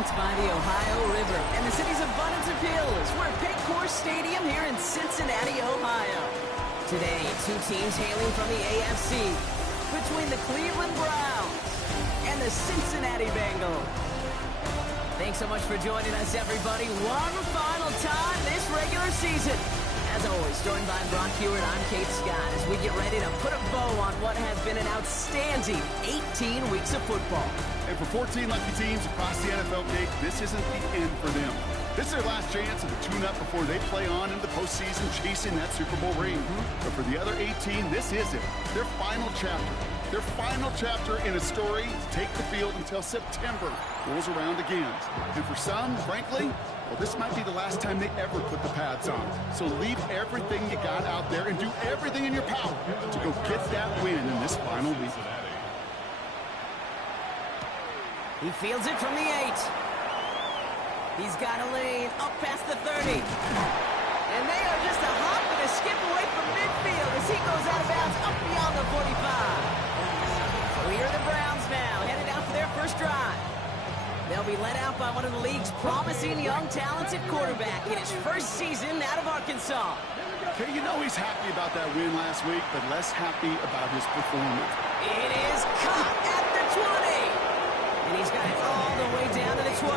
banked by the Ohio River and the city's abundance of hills. We're at Paycor Stadium here in Cincinnati, Ohio. Today, two teams hailing from the AFC between the Cleveland Browns and the Cincinnati Bengals. Thanks so much for joining us, everybody. One final time this regular season. As always, joined by Brock Hewitt, I'm Kate Scott as we get ready to put a bow on what has been an outstanding 18 weeks of football. And for 14 lucky teams across the NFL, Kate, this isn't the end for them. This is their last chance of a tune-up before they play on into the postseason chasing that Super Bowl ring. But for the other 18, this is it. Their final chapter. Their final chapter in a story to take the field until September rolls around again. And for some, frankly, well, this might be the last time they ever put the pads on. So leave everything you got out there and do everything in your power to go get that win in this final week. He fields it from the 8. He's got a lane up past the 30. And they are just a hop and a skip away from midfield as he goes out of bounds up beyond the 45. So here are the Browns now, headed out for their first drive. They'll be led out by one of the league's promising young, talented quarterback in his first season out of Arkansas. Okay, you know he's happy about that win last week, but less happy about his performance. It is caught at the 20. And he's got it all the way down to the 12.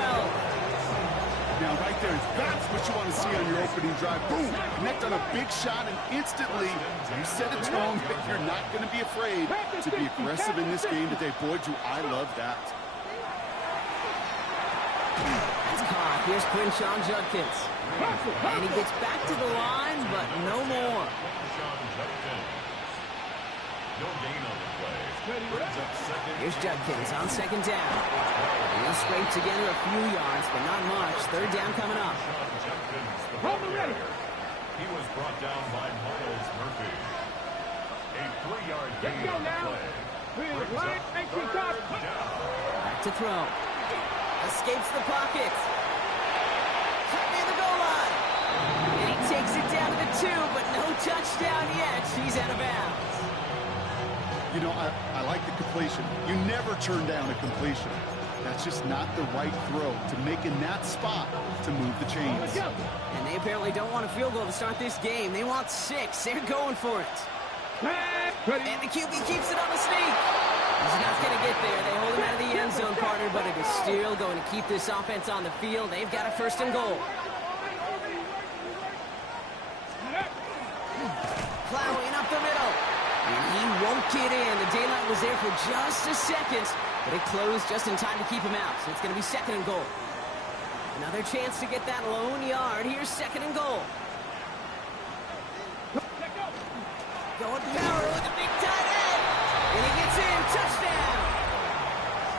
Now, right there, that's what you want to see on your opening drive. Boom! Connect on a big shot, and instantly you set a tone that you're not going to be afraid to be aggressive in this game today. Boy, do I love that. That's caught. Here's Quinshon Judkins. And he gets back to the line, but no more. Here's Judkins on second down. He'll scrape together a few yards, but not much. Third down coming up. He was brought down by Miles Murphy. A 3-yard gain on the play. Back to throw. Escapes the pocket. Cut near the goal line. And he takes it down to the 2, but no touchdown yet. He's out of bounds. You know, I like the completion. You never turn down a completion. That's just not the right throw to make in that spot to move the chains. And they apparently don't want a field goal to start this game. They want 6. They're going for it. And the QB keeps it on the sneak. He's not going to get there. They hold him out of the end zone, partner, but it is still going to keep this offense on the field. They've got a first and goal. Plowing up the middle. And he won't get in. The daylight was there for just a second, but it closed just in time to keep him out. So it's going to be second and goal. Another chance to get that lone yard. Here's second and goal. Going power with a big tight end. And he gets in. Touchdown.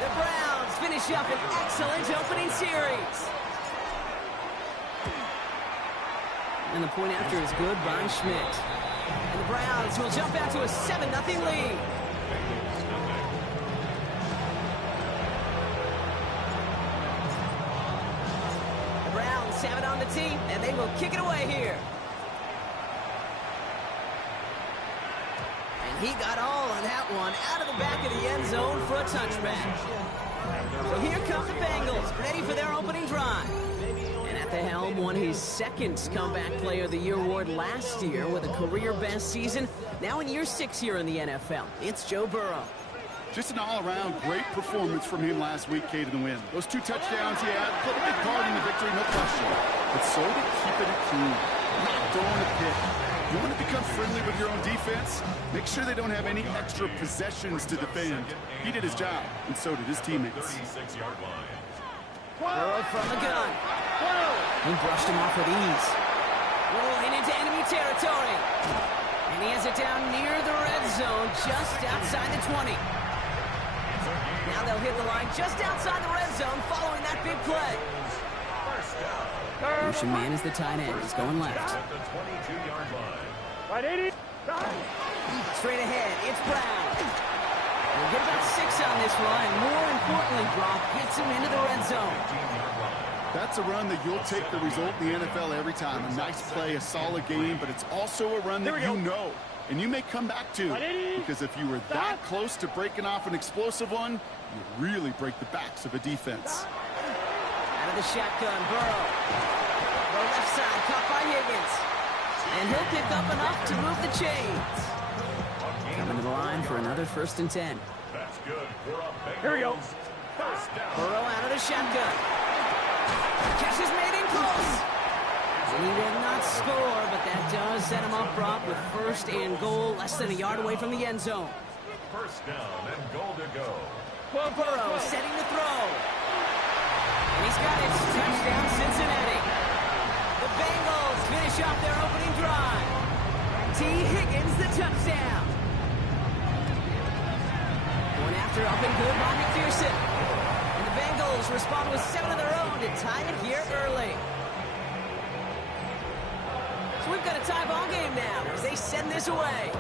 The Browns finish up an excellent opening series. And the point after is good by Schmidt. And the Browns will jump out to a 7-0 lead. The Browns have it on the tee, and they will kick it away here. And he got all of that one out of the back of the end zone for a touchback. So here come the Bengals, ready for their opening drive. And at the helm, won his second Comeback Player of the Year award last year with a career-best season. Now in year 6 here in the NFL, it's Joe Burrow. Just an all-around great performance from him last week, Kate, in the win. Those 2 touchdowns he had played a big part in the victory, no question. But so did keeping it clean, not throwing a pick. You want to become friendly with your own defense? Make sure they don't have any extra possessions to defend. He did his job, and so did his teammates. Burrow from the gun. He brushed him off with ease. Rolling into enemy territory. And he has it down near the red zone, just outside the 20. Now they'll hit the line just outside the red zone following that big play. Motion man is the tight end. He's going left. Straight ahead, it's Brown. We'll get about 6 on this run, and more importantly, Brock gets him into the red zone. That's a run that you'll take the result in the NFL every time. A nice play, a solid game, but it's also a run that you know and you may come back to. Because if you were that close to breaking off an explosive one, you really break the backs of a defense. of the shotgun. Burrow. The left side, caught by Higgins. And he'll pick up enough to move the chains. Coming to the line for another 1st and 10. That's good for a Bengals. Here we go. First down. Burrow out of the shotgun. Catch is made in close. And he will not score, but that does set him up prop with 1st and goal, less than a yard away from the end zone. First down and goal to go. Burrow setting the throw. And he's got it. Touchdown, Cincinnati. The Bengals finish off their opening drive. T. Higgins, the touchdown. Going after up and good by McPherson. And the Bengals respond with 7 of their own to tie it here early. So we've got a tie ball game now as they send this away.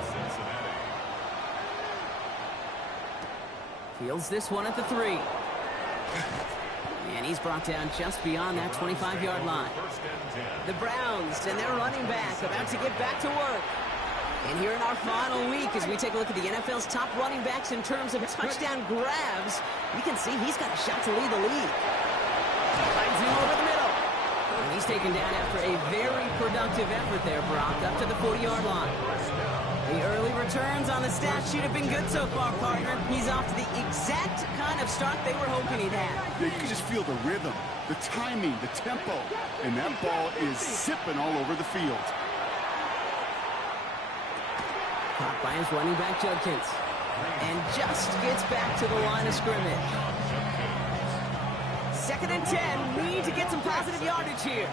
Fields this one at the 3. And he's brought down just beyond that 25-yard line. The Browns and their running back about to get back to work. And here in our final week, as we take a look at the NFL's top running backs in terms of touchdown grabs, we can see he's got a shot to lead the league. Finds him over the middle. And he's taken down after a very productive effort there, Brock, up to the 40-yard line. The early returns on the stat sheet have been good so far, partner. He's off to the exact kind of start they were hoping he'd have. Yeah, you can just feel the rhythm, the timing, the tempo, and that ball is zipping all over the field. Caught by his running back, Judkins. And just gets back to the line of scrimmage. 2nd and 10. Need to get some positive yardage here.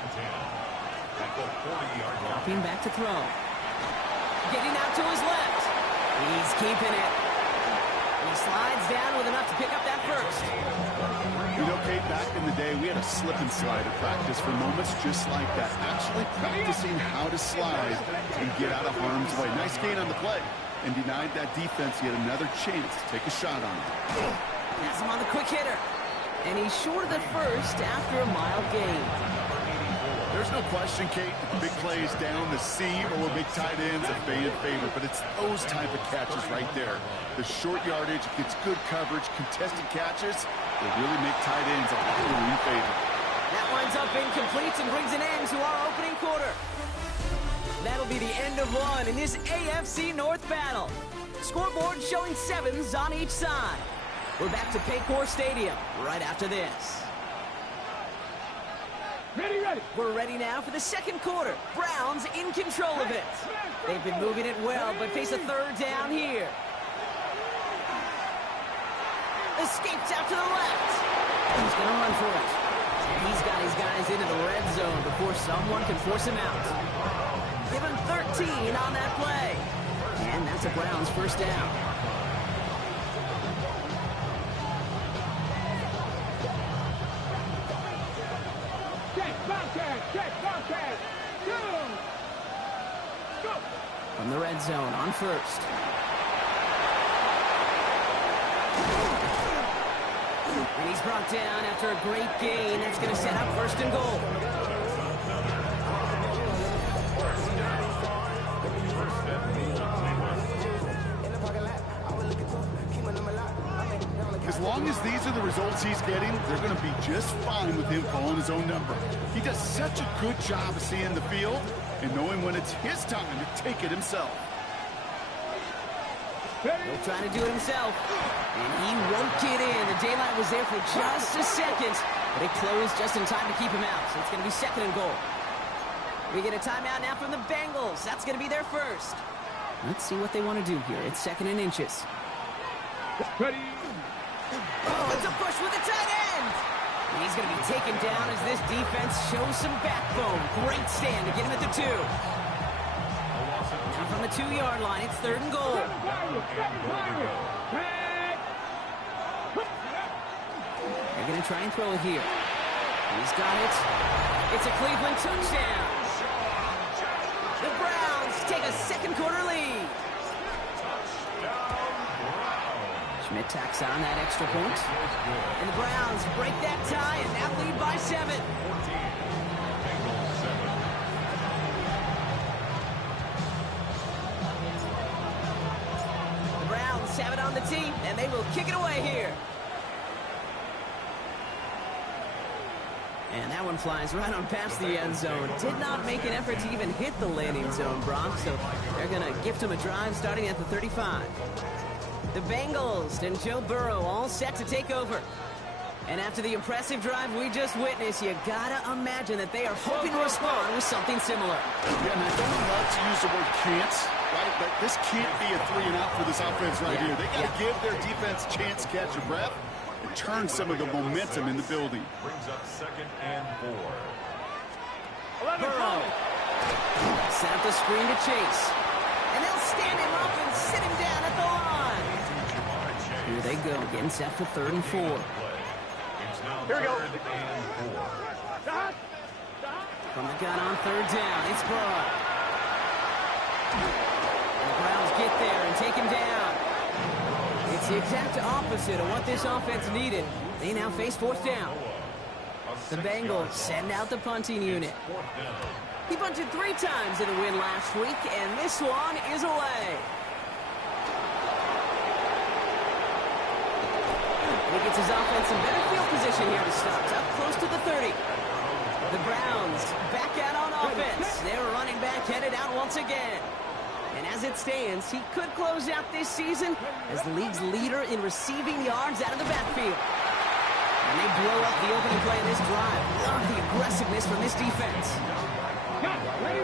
Dropping back to throw. Getting out to his left. He's keeping it. And he slides down with enough to pick up that 1st. You know, Kate, back in the day, we had a slip and slide at practice for moments just like that. Actually practicing how to slide and get out of harm's way. Nice gain on the play. And denied that defense yet another chance to take a shot on him. Pass him on the quick hitter. And he's short of the 1st after a mild gain. There's no question, Kate, big plays down the seam or big tight ends a fan favorite, but it's those type of catches right there. The short yardage, gets good coverage, contested catches, they really make tight ends a popular in favor. That winds up incomplete and brings an end to our opening quarter. That'll be the end of one in this AFC North battle. Scoreboard showing 7s on each side. We're back to Paycor Stadium right after this. Ready. We're ready now for the 2nd quarter. Browns in control of it. They've been moving it well, but face a 3rd down here. Escapes out to the left. He's going to run for it. He's got his guys into the red zone before someone can force him out. Give him 13 on that play. And that's a Browns 1st down. From the red zone on 1st. And he's brought down after a great gain. That's going to set up 1st and goal. As long as these are the results he's getting, they're going to be just fine with him calling his own number. He does such a good job of seeing the field and knowing when it's his time to take it himself. He'll try to do it himself. And he won't get in. The daylight was there for just a second, but it closed just in time to keep him out. So it's going to be 2nd and goal. We get a timeout now from the Bengals. That's going to be their 1st. Let's see what they want to do here. It's 2nd and inches. Ready. Oh, it's a push with the tight end. And he's going to be taken down as this defense shows some backbone. Great stand to get him at the 2. Now from the 2-yard line, it's 3rd and goal. They're going to try and throw it here. He's got it. It's a Cleveland touchdown. The Browns take a 2nd quarter lead. Schmidt tacks on that extra point. And the Browns break that tie and now lead by 7. The Browns have it on the tee, and they will kick it away here. And that one flies right on past the end zone. Did not make an effort to even hit the landing zone, Brock, so they're going to gift him a drive starting at the 35. The Bengals and Joe Burrow all set to take over. And after the impressive drive we just witnessed, you gotta imagine that they are hoping to respond with something similar. Yeah, and I don't love to use the word can't, right? But this can't be a 3-and-out for this offense right here. They got to give their defense a chance to catch a breath and turn some of the momentum in the building. Brings up 2nd and 4. Burrow set up the screen to Chase. And they'll stand him up and sit him down at the line. Here they go, getting set for 3rd and 4. Here we go. From the gun on 3rd down, it's Burrow. The Browns get there and take him down. It's the exact opposite of what this offense needed. They now face 4th down. The Bengals send out the punting unit. He punted 3 times in a win last week, and this one is away. He gets his offense in better field position here to start, up close to the 30. The Browns back out on offense. Their running back headed out once again. And as it stands, he could close out this season as the league's leader in receiving yards out of the backfield. And they blow up the opening play of this drive. Love the aggressiveness from this defense.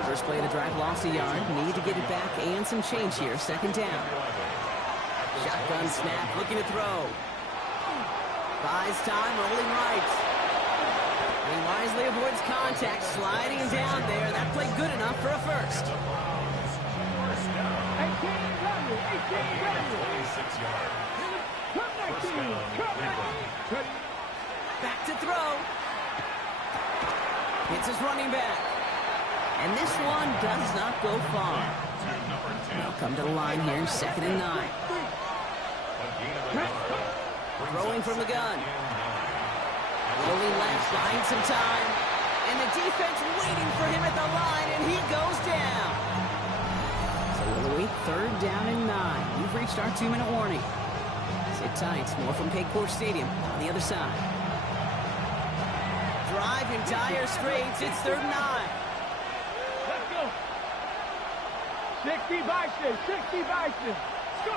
First play of the drive lost a yard. Need to get it back and some change here. 2nd down. Shotgun snap, looking to throw. Buys time, rolling right. He wisely avoids contact, sliding down there. That played good enough for a first. 26 yards. Back to throw. Hits his running back. And this one does not go far. They'll come to the line here, 2nd and 9. Throwing from the gun. Rolling left, buying some time. And the defense waiting for him at the line, and he goes down. So Louis, 3rd down and 9. We've reached our 2-minute warning. Sit tight. More from Paycor Stadium on the other side. Drive in dire straits. It's 3rd and 9. Let's go. 60 Bison. 60 Bison. Let's go.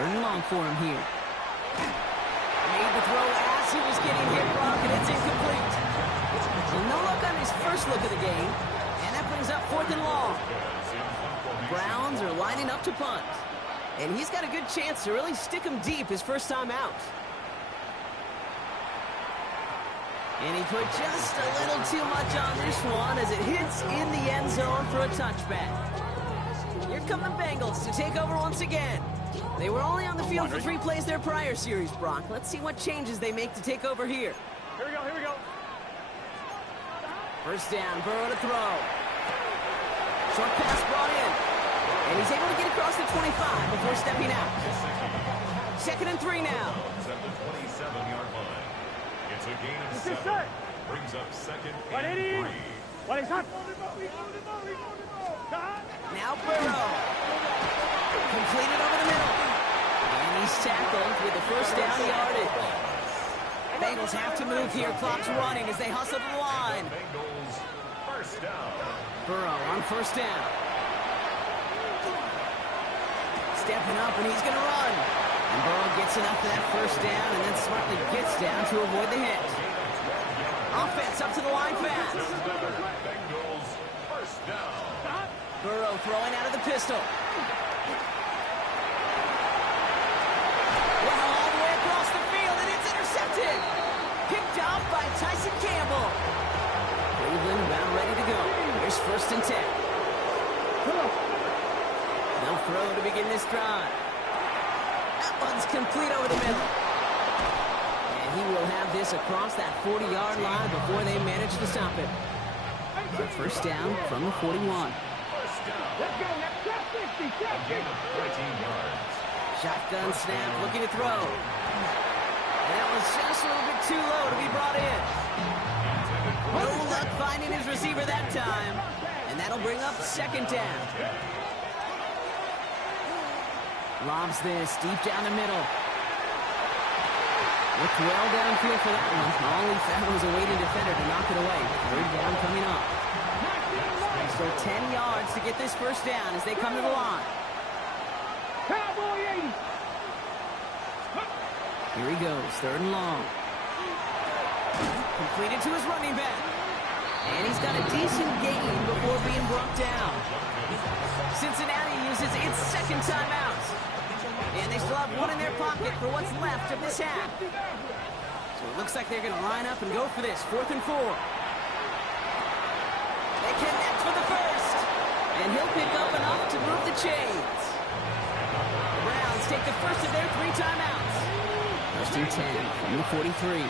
3rd and long for him here. Made the throw as he was getting hit, Brock, and it's incomplete. Well, no luck on his first look of the game, and that brings up 4th and long. Browns are lining up to punt, and he's got a good chance to really stick him deep his first time out. And he put just a little too much on this one as it hits in the end zone for a touchback. Here come the Bengals to take over once again. They were only on the field for 3 plays their prior series, Brock. Let's see what changes they make to take over here. Here we go. Here we go. First down, Burrow to throw. Short pass brought in. And he's able to get across the 25 before stepping out. 2nd and 3 now. At the 27-yard line. It's a gain of 7. Brings up 2nd and 3. What is that? Now Burrow. Completed over the middle. And he's tackled with the first down yardage. Bengals have to move here. Clock's running as they hustle to the line. Bengals first down. Burrow on first down. Stepping up, and he's going to run. And Burrow gets enough for that first down and then smartly gets down to avoid the hit. Offense up to the line fast. Bengals first down. Burrow throwing out of the pistol. Well, all the way across the field, and it's intercepted. Picked off by Tyson Campbell. Cleveland about ready to go. Here's 1st and 10. They'll throw to begin this drive. That one's complete over the middle. And he will have this across that 40-yard line before they manage to stop it. But first down from the 41. Let's go. Let's 60. A gain of 14 yards. Shotgun snap, looking to throw. And that was just a little bit too low to be brought in. No luck finding his receiver that time. And that'll bring up 2nd down. Lobs this deep down the middle. Looked well downfield for that one. All he found was a waiting defender to knock it away. Third down coming up. So 10 yards to get this first down as they come to the line. Cowboy 80. Here he goes, third and long. Completed to his running back. And he's got a decent gain before being brought down. Cincinnati uses its second timeout. And they still have one in their pocket for what's left of this half. So it looks like they're going to line up and go for this, 4th and 4. They connect for the first. And he'll pick up enough to move the chains. The Browns take the first of their 3 timeouts. First and 10 from the 43.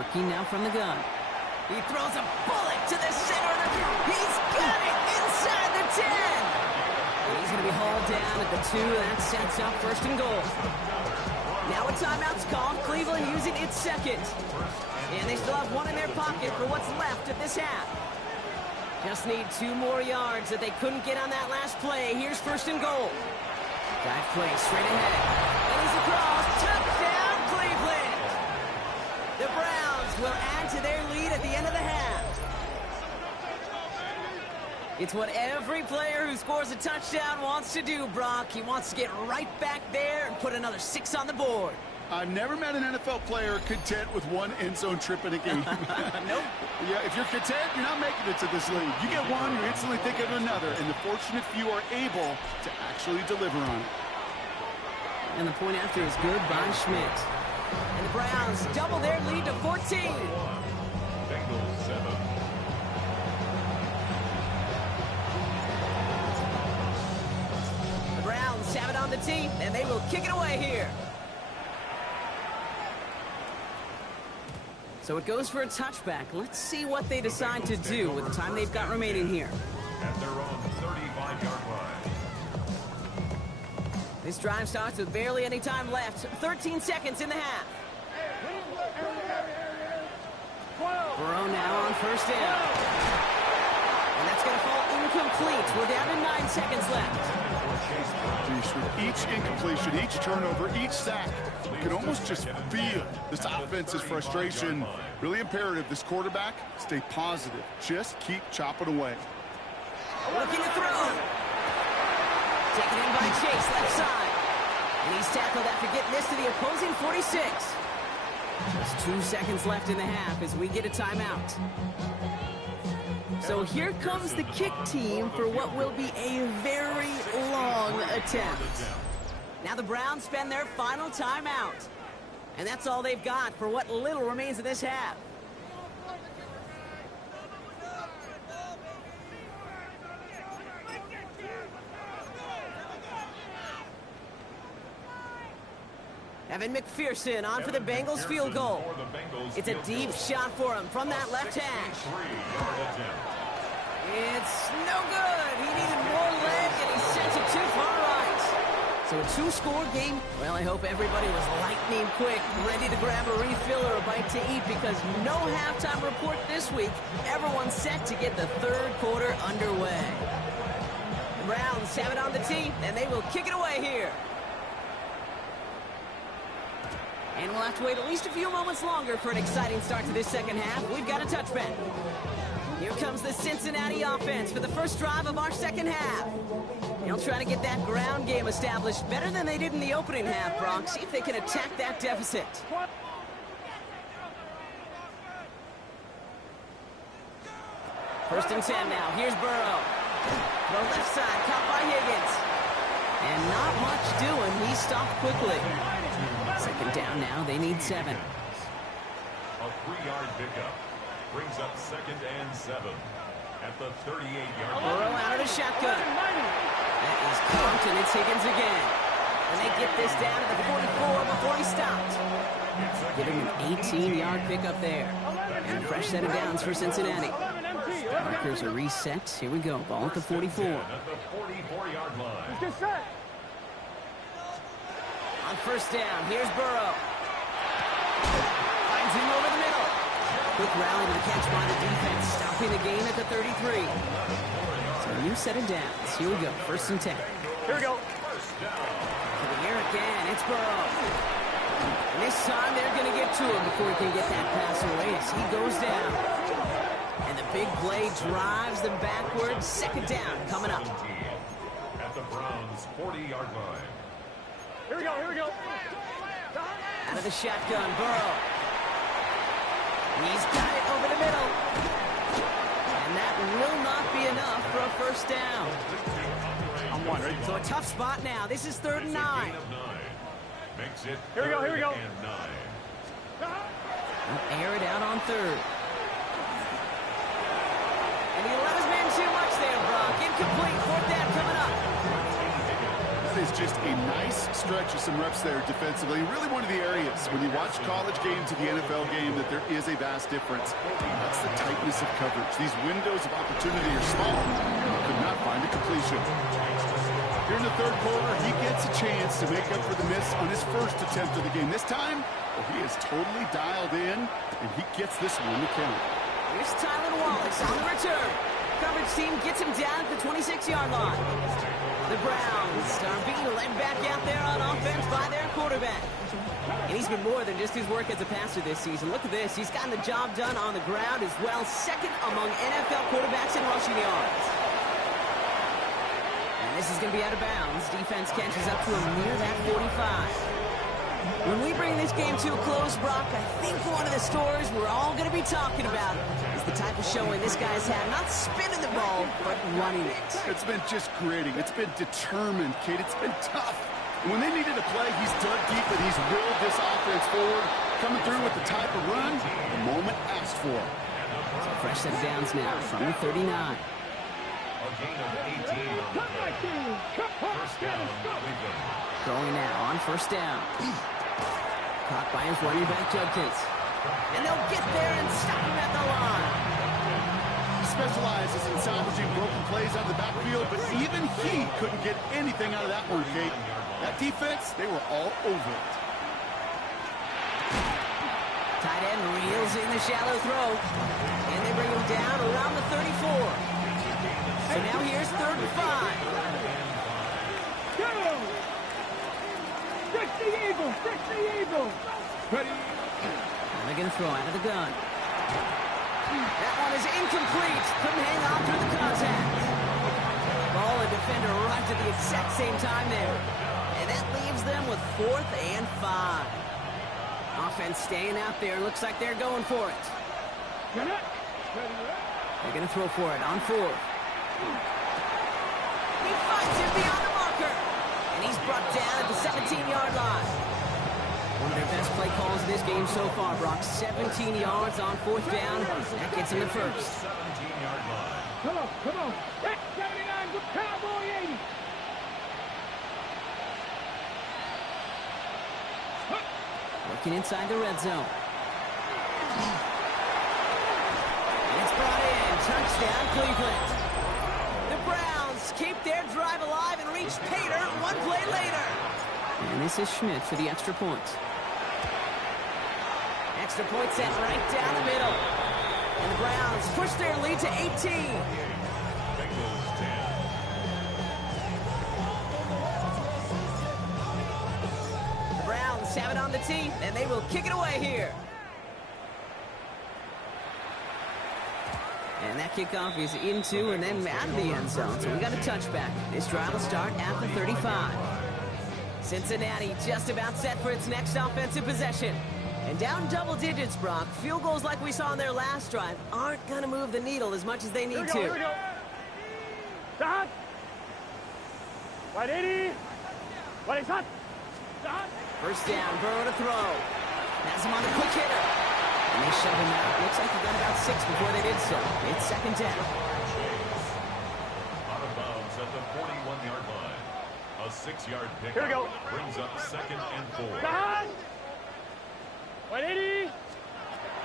Working now from the gun. He throws a bullet to the center. He's got it inside the 10. And he's going to be hauled down at the 2. That sets up first and goal. Now a timeout's called. Cleveland using its second. And they still have one in their pocket for what's left of this half. Just need 2 more yards that they couldn't get on that last play. Here's first and goal. Dive play straight ahead. And he's across. Touchdown, Cleveland. The Browns will add to their lead at the end of the half. It's what every player who scores a touchdown wants to do, Brock. He wants to get right back there and put another 6 on the board. I've never met an NFL player content with 1 end zone trip in a game. Nope. Yeah, if you're content, you're not making it to this league. You get one, you instantly think of another, and the fortunate few are able to actually deliver on it. And the point after is good by Schmidt. And the Browns double their lead to 14. Bengals 7. The Browns have it on the tee, and they will kick it away here. So it goes for a touchback. Let's see what they decide to do with the time they've got remaining here. At their own 35-yard line. This drive starts with barely any time left. 13 seconds in the half. Burrow now on first down. And that's going to fall incomplete. We're down to 9 seconds left. Geez, with each incompletion, each turnover, each sack, you can almost just feel this offense's frustration. Really imperative this quarterback stay positive. Just keep chopping away. Looking to throw. Taken in by Chase, left side. And he's tackled after getting this to the opposing 46. Just 2 seconds left in the half as we get a timeout. So here comes the kick team for what will be a very long attempt. Now the Browns spend their final timeout. And that's all they've got for what little remains of this half. Evan McPherson on for the Bengals field goal. It's a deep shot for him from that left hash. It's no good. He needed more leg, and he sent it too far right. So a 2-score game. Well, I hope everybody was lightning quick, ready to grab a refill or a bite to eat, because no halftime report this week. Everyone's set to get the third quarter underway. The Browns have it on the tee, and they will kick it away here. And we'll have to wait at least a few moments longer for an exciting start to this second half. We've got a touchback. Here comes the Cincinnati offense for the first drive of our second half. They'll try to get that ground game established better than they did in the opening half, Brock. See if they can attack that deficit. First and 10 now. Here's Burrow. The left side, caught by Higgins. And not much doing. He stopped quickly. Second down now. They need 7. A 3-yard pickup brings up 2nd and 7 at the 38-yard line. Burrow out of the shotgun. That is caught, and it's Higgins again. And they get this down to the 44 before he stopped. Give him an 18-yard pickup there. And a fresh set of downs for Cincinnati. Markers are reset. Here we go. Ball at the 44. At the 44-yard line. On first down, here's Burrow. Finds him over the middle. Quick rally to the catch by the defense, stopping the gain at the 33. So a new set of downs. Here we go. First and 10. Here we go. To the air again. It's Burrow. And this time they're going to get to him before he can get that pass away as he goes down. And the big play drives them backwards. Second down coming up. At the Browns' 40-yard line. Here we go, here we go. Out of the shotgun, Burrow. He's got it over the middle. And that will not be enough for a first down. So a tough spot now. This is 3rd and 9. Makes it Here we go, here we go. and 9. Air it out on 3rd. And he let his man too much there, Brock. Incomplete. 4th down coming up. That is just a nice stretch of some reps there defensively. Really one of the areas when you watch college game to the NFL game that there is a vast difference. That's the tightness of coverage. These windows of opportunity are small. Could not find a completion. Here in the 3rd quarter, he gets a chance to make up for the miss on his first attempt of the game. This time, well, he is totally dialed in, and he gets this one to count. Here's Tylan Wallace on the return. Coverage team gets him down at the 26-yard line. The Browns are being led back out there on offense by their quarterback. And he's been more than just his work as a passer this season. Look at this. He's gotten the job done on the ground as well. 2nd among NFL quarterbacks in rushing yards. And this is going to be out of bounds. Defense catches up to him near that 45. When we bring this game to a close, Brock, I think one of the stories we're all going to be talking about is the type of showing this guy's had. Not spinning the ball, but running it. It's been just gritting. It's been determined, Kate. It's been tough. And when they needed a play, he's dug deep and he's willed this offense forward, coming through with the type of run the moment asked for. So fresh set of downs now from the 39. A gain of 18 on the play. First down, Cleveland. Throwing now on 1st down. Caught by his running back, Judkins. And they'll get there and stop him at the line. He specializes in salvaging broken plays out of the backfield, but even he couldn't get anything out of that one, Kate. That defense, they were all over it. Tight end reels in the shallow throw. And they bring him down around the 34. So now here's 3rd and 5. Fix the Eagles! Fix the Eagles! Ready? And they're going to throw out of the gun. That one is incomplete. Couldn't hang on through the contact. Ball and defender arrived at the exact same time there. And that leaves them with 4th and 5. Offense staying out there. Looks like they're going for it. They're going to throw for it on 4th. He finds it beyond the marker. And he's brought down at the 17-yard line. One of their best play calls of this game so far, Brock. 17 yards on 4th down. That gets him the first. 17-yard line. Come on, come on. That's 79 with Cowboy 80. Working inside the red zone. And it's brought in. Touchdown, Cleveland. The Browns keep their drive alive and reach Pater one play later. And this is Schmidt for the extra point. Extra point set right down the middle. And the Browns push their lead to 18. Bengals 10. The Browns have it on the tee, and they will kick it away here. And that kickoff is into and then out of the end zone. So we got a touchback. This drive will start at the 35. Cincinnati just about set for its next offensive possession. And down double digits, Brock. Field goals like we saw on their last drive aren't going to move the needle as much as they need to. Here we go. Stop. 180. What is hot? Stop. First down, Burrow to throw. Has him on the quick hitter. And they shove him out. Looks like he got about 6 before they did so. It's 2nd down. Out of bounds at the 41-yard line. A 6-yard pickup. Here we go. Brings up 2nd and 4. Stop. 180.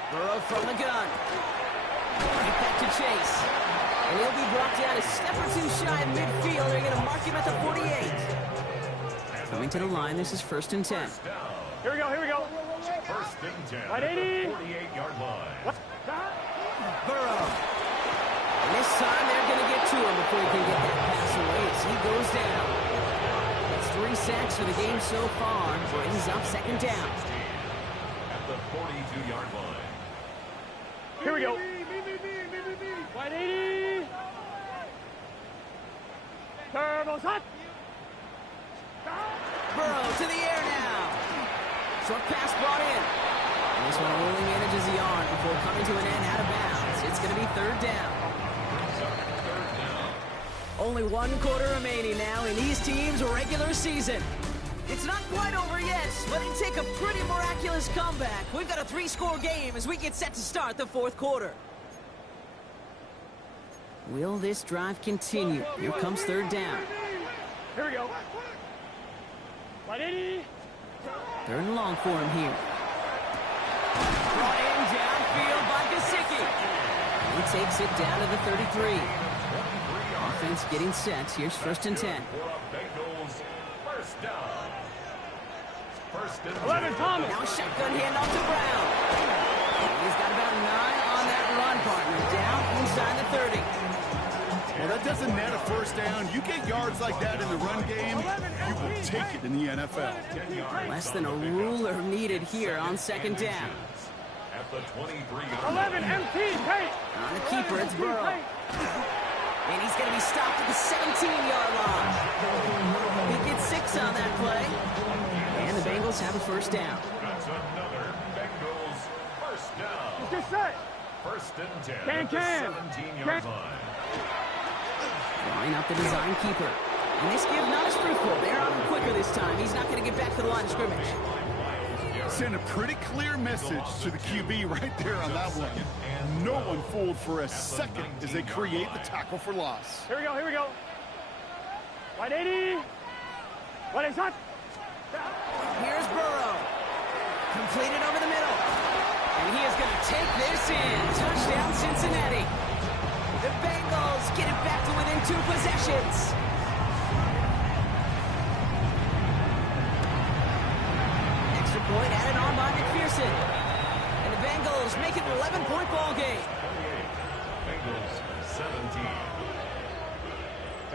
Burrow from the gun. Right back to Chase. And he'll be brought down a step or two shy of midfield. They're going to mark him at the 48. Coming to the line, this is 1st and 10. Here we go, here we go. 1st and 10 at 180. the 48-yard line. What? Stop. Burrow. And this time they're going to get to him before he can get that pass away as he goes down. It's 3 3 sacks for the game so far. Brings up second down. At the 42-yard line. Here we go. Wide 80. Turbo's hot. Burrow to the air now. Short pass brought in. And this one only manages the yard before coming to an end out of bounds. It's going to be third down. Only 1 quarter remaining now in these teams' regular season. It's not quite over yet, but it'd take a pretty miraculous comeback. We've got a 3-score game as we get set to start the 4th quarter. Will this drive continue? Here comes third down. Here we go. Wide 80. Third and long for him here. Brought in downfield by Gesicki. He takes it down to the 33. Offense getting set. Here's first and 10. Bengals first down. First and 11, Thomas. Now a shotgun handoff to Brown. He's got about 9 on that run, partner. Down inside the 30. Well, that doesn't net a first down. You get yards like that in the run game, you will take it in the NFL. Less than a ruler needed here on second down. At the 23-yard 11, MT, Tate. On the keeper, it's Burrow. And he's going to be stopped at the 17-yard line. He gets 6 on that play. And the Bengals have a first down. That's another Bengals first down. Just set. First and 10 at the 17-yard line. Line up the design keeper. And this give not as fruitful. They're on him quicker this time. He's not going to get back to the line of scrimmage. Send a pretty clear message to the QB right there on that one. No one fooled for a second as they create the tackle for loss. Here we go, here we go. Wide 80. Wide is hot. Here's Burrow. Completed over the middle. And he is going to take this in. Touchdown, Cincinnati. The Bengals get it back to within 2 possessions. Extra point added on by McPherson. And the Bengals make it an 11-point ball game. 28. Bengals 17.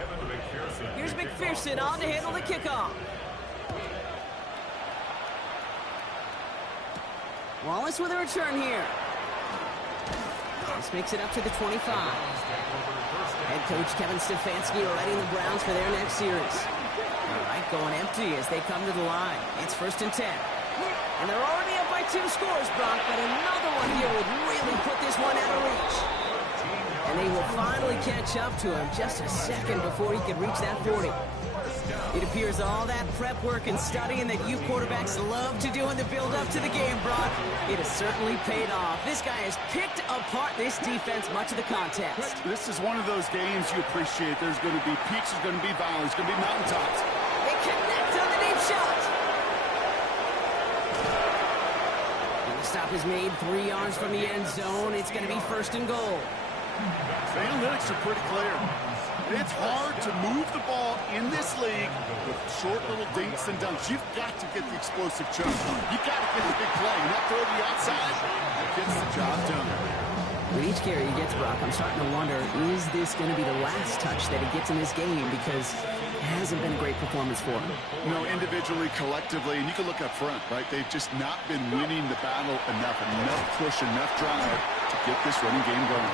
Evan McPherson. Here's McPherson on to handle the kickoff. Wallace with a return here. This makes it up to the 25. Head coach Kevin Stefanski readying the Browns for their next series. All right, going empty as they come to the line. It's first and 10. And they're already up by 2 scores, Brock, but another one here would really put this one out of reach. And they will finally catch up to him just a second before he can reach that 40. It appears all that prep work and studying that you quarterbacks love to do in the build-up to the game, Brock, it has certainly paid off. This guy has picked apart this defense much of the contest. This is one of those games you appreciate. There's going to be peaks, there's going to be valleys, there's going to be mountaintops. They connect on the deep shot. And the stop is made 3 yards from the end zone. It's going to be first and goal. The analytics are pretty clear. It's hard to move the ball in this league with short little dinks and dunks. You've got to get the explosive chunk. You've got to get the big play. And that throw to the outside gets the job done. With each carry he gets, Brock, I'm starting to wonder, is this going to be the last touch that he gets in this game? Because it hasn't been a great performance for him. You know, individually, collectively, and you can look up front, right? They've just not been winning the battle enough push, enough drive to get this running game going.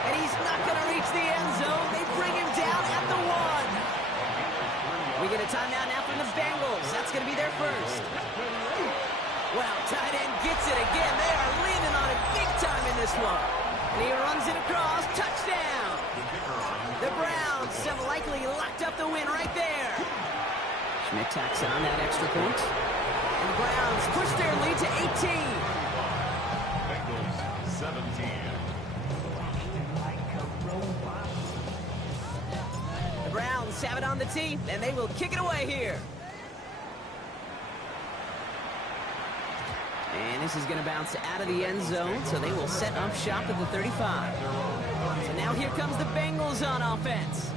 And he's not going to reach the end zone. They bring him down at the 1. We get a timeout now from the Bengals. That's going to be their first. Well, tight end gets it again. They are leaning on it big time in this one. And he runs it across. Touchdown. The Browns have likely locked up the win right there. Schmidt tacks on that extra point. And the Browns push their lead to 18. Bengals 17. The Browns have it on the tee, and they will kick it away here. And this is going to bounce out of the end zone, so they will set up shop at the 35. So now here comes the Bengals on offense.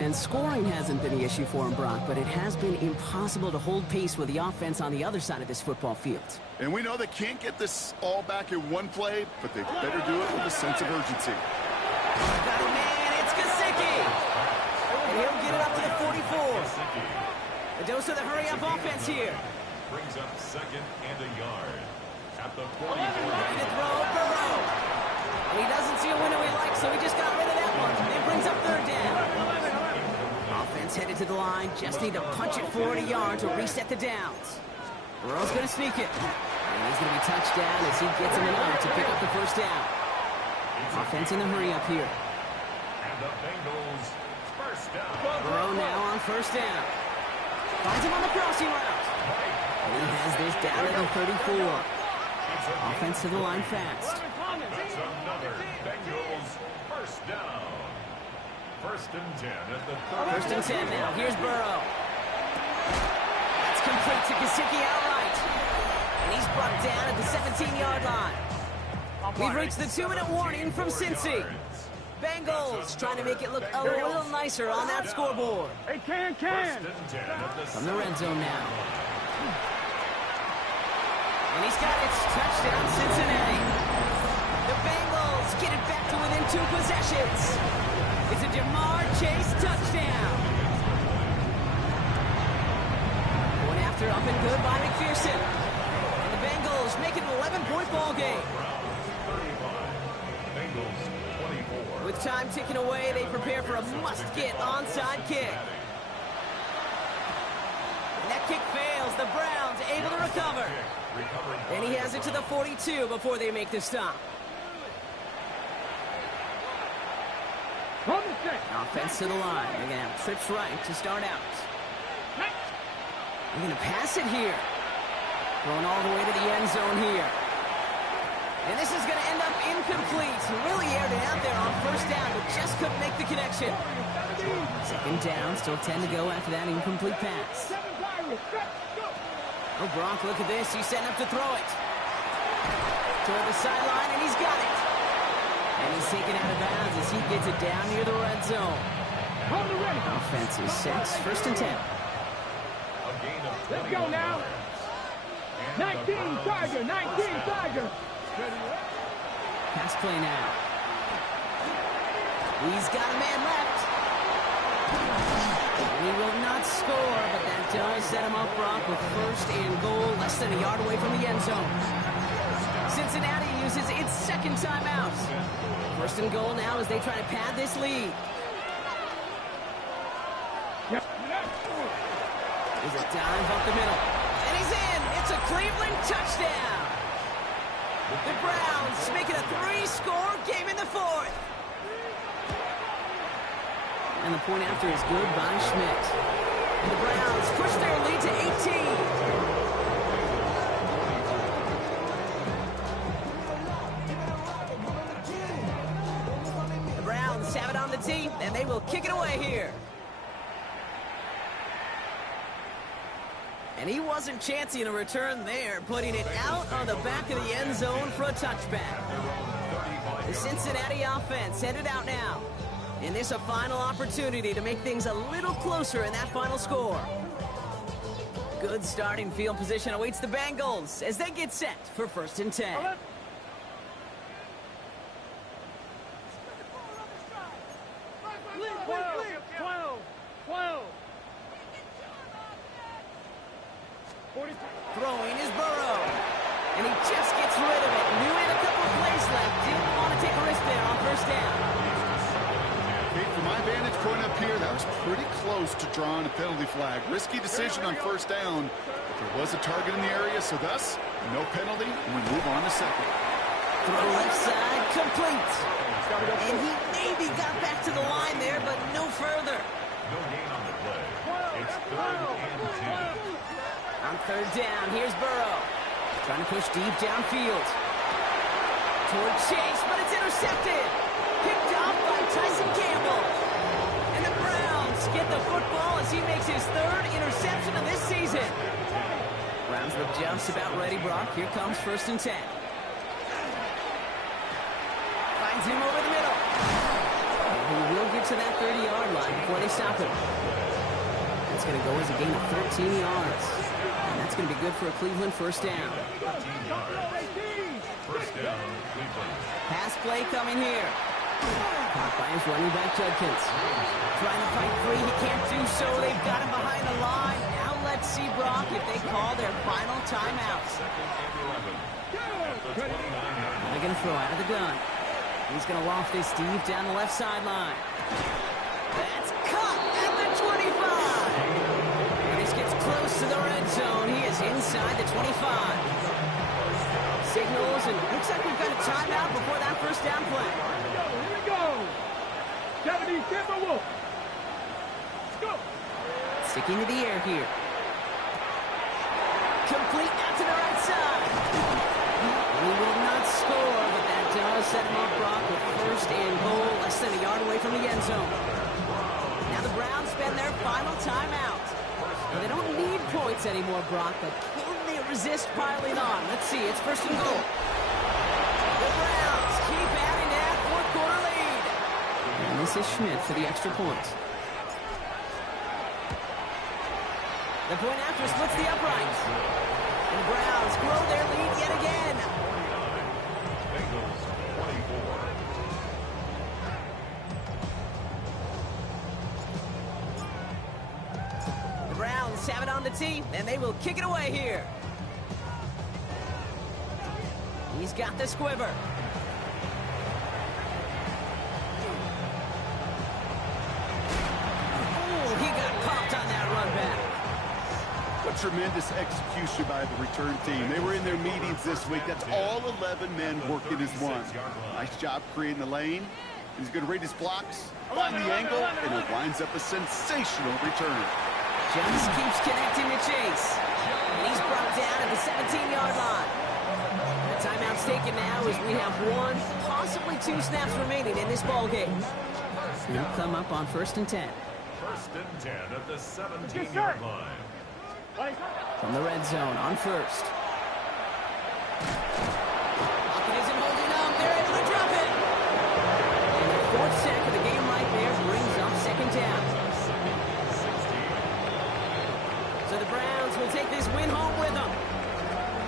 And scoring hasn't been the issue for him, Brock, but it has been impossible to hold pace with the offense on the other side of this football field. And we know they can't get this all back in one play, but they better do it with a sense of urgency. Got it, man. It's Gesicki. And he'll get it up to the 44. A dose of the hurry-up offense here. Brings up 2nd and a yard. At the 44. Ready to throw, Burrow. And he doesn't see a window he likes, so he just got rid of that one. It brings up 3rd down. Offense headed to the line. Just need to punch it forward a yard to reset the downs. Burrow's going to sneak it. And he's going to be touched down as he gets him enough to pick up the 1st down. Offense in the hurry-up here. And the Bengals 1st down. Burrow now on 1st down. Finds him on the crossing route. And he has this down at the 34. Offense to the line fast. That's another Bengals 1st down. 1st and 10 at the 30. 1st and 10 now. Here's Burrow. That's complete to Gesicki outright. And he's brought down at the 17-yard line. We've reached the 2-minute warning from Cincy. Bengals trying to make it look a little nicer on that scoreboard. Hey, can. From the red zone now. And he's got it. Touchdown, Cincinnati. The Bengals get it back to within 2 possessions. It's a Jamar Chase touchdown. Going after up and good by McPherson. And the Bengals make it an 11-point ball game. With time ticking away, they prepare for a must-get onside kick. And that kick fails. The Browns able to recover. And he has it to the 42 before they make the stop. Offense to the line. They're going to have trips right to start out. They're going to pass it here. Going all the way to the end zone here. And this is going to end up incomplete. Really aired it out there on 1st down, but just couldn't make the connection. 2nd down, still 10 to go after that incomplete pass. Oh, Gronk, look at this. He's setting up to throw it. Toward the sideline, and he's got it. And he's taken out of bounds as he gets it down near the red zone. Offense is 6, 1st and 10. Let's go now. 19 Tiger. Pass play now. He's got a man left. And he will not score, but that does set him up, Brock, with 1st and goal, less than a yard away from the end zone. Cincinnati uses its 2nd timeout. 1st and goal now as they try to pad this lead. There's a dive up the middle. And he's in. It's a Cleveland touchdown. The Browns make it a 3-score game in the 4th. And the point after is good by Schmidt. The Browns push their lead to 18. The Browns have it on the tee, and they will kick it away here. And he wasn't chancing a return there, putting it out on the back of the end zone for a touchback. The Cincinnati offense headed out now. And this a final opportunity to make things a little closer in that final score. Good starting field position awaits the Bengals as they get set for 1st and 10. 12. Throwing is Burrow. And he just gets rid of it. Knew he had a couple of plays left. Didn't want to take a risk there on 1st down. Hey, from my vantage point up here, that was pretty close to drawing a penalty flag. Risky decision on 1st down. But there was a target in the area, so thus, no penalty, and we move on to 2nd. Throw left side, complete. And he maybe got back to the line there, but no further. No gain on the play. It's 3rd and 10. On 3rd down, here's Burrow. Trying to push deep downfield. Toward Chase, but it's intercepted. Picked off by Tyson Campbell. And the Browns get the football as he makes his 3rd interception of this season. Browns look just about ready, Brock. Here comes 1st and 10. Finds him over the middle. And he will get to that 30-yard line before they stop him. That's going to go as a gain of 13 yards. And that's going to be good for a Cleveland 1st down. 13 yards. 1st down, Cleveland. Pass play coming here. Caught by his running back, Judkins. Trying to fight free. He can't do so. They've got him behind the line. Now let's see, Brock, if they call their final timeout. They're going to throw out of the gun. He's going to loft this deep down the left sideline. That's caught at the 25. And this gets close to the red zone. He is inside the 25. Signals, and looks like we've got a timeout before that first down play. Here we go. 70 Timberwolves. Let's go. Sticking to the air here. Complete out to the right side. He will not score, but that does set him up, Brock, with first and goal, less than a yard away from the end zone. Now the Browns spend their final timeout. Well, they don't need points anymore, Brock, but can they resist piling on? Let's see, it's first and goal. The Browns keep adding to that fourth-quarter lead. And this is Schmidt for the extra point. The point after splits the uprights. And the Browns grow their lead yet again. Bengals 24. The Browns have it on the tee, and they will kick it away here. He's got the squiver. Oh, he got popped on that run back. A tremendous execution by the return team. They were in their meetings this week. That's all 11 men working as one. Nice job creating the lane. He's going to read his blocks, find the angle, and it winds up a sensational return. Just keeps connecting to Chase. And he's brought down at the 17-yard line. The timeout's taken now as we have one, possibly two snaps remaining in this ball game. He'll come up on 1st and 10. 1st and 10 at the 17-yard line. From the red zone on first. Lockett isn't holding up. They're able to drop it. And the 4th sack of the game right there brings up 2nd down. So the Browns will take this win home with them.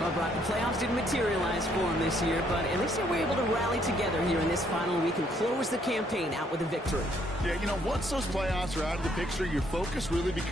Well, Brock, the playoffs didn't materialize for them this year, but at least they were able to rally together here in this final week and close the campaign out with a victory. Yeah, you know, once those playoffs are out of the picture, your focus really becomes